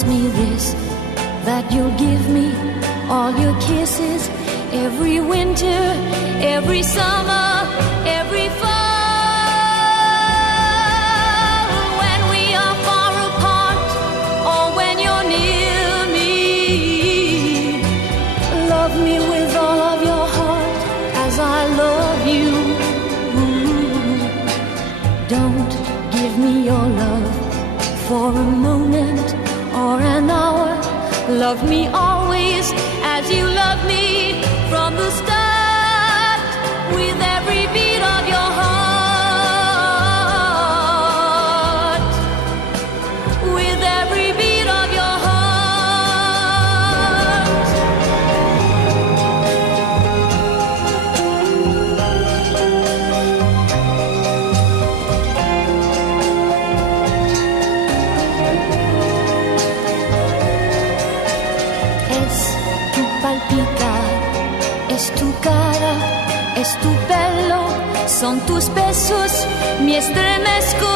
Promise me this, that you'll give me all your kisses every winter, every summer, every fall. When we are far apart or when you're near me, love me with all of your heart as I love you. Don't give me your love for a moment or an hour. Love me always as you love me from the start, with every beat of your heart, with every beat of your Es tu cara, es tu pelo, son tus besos, me estremezco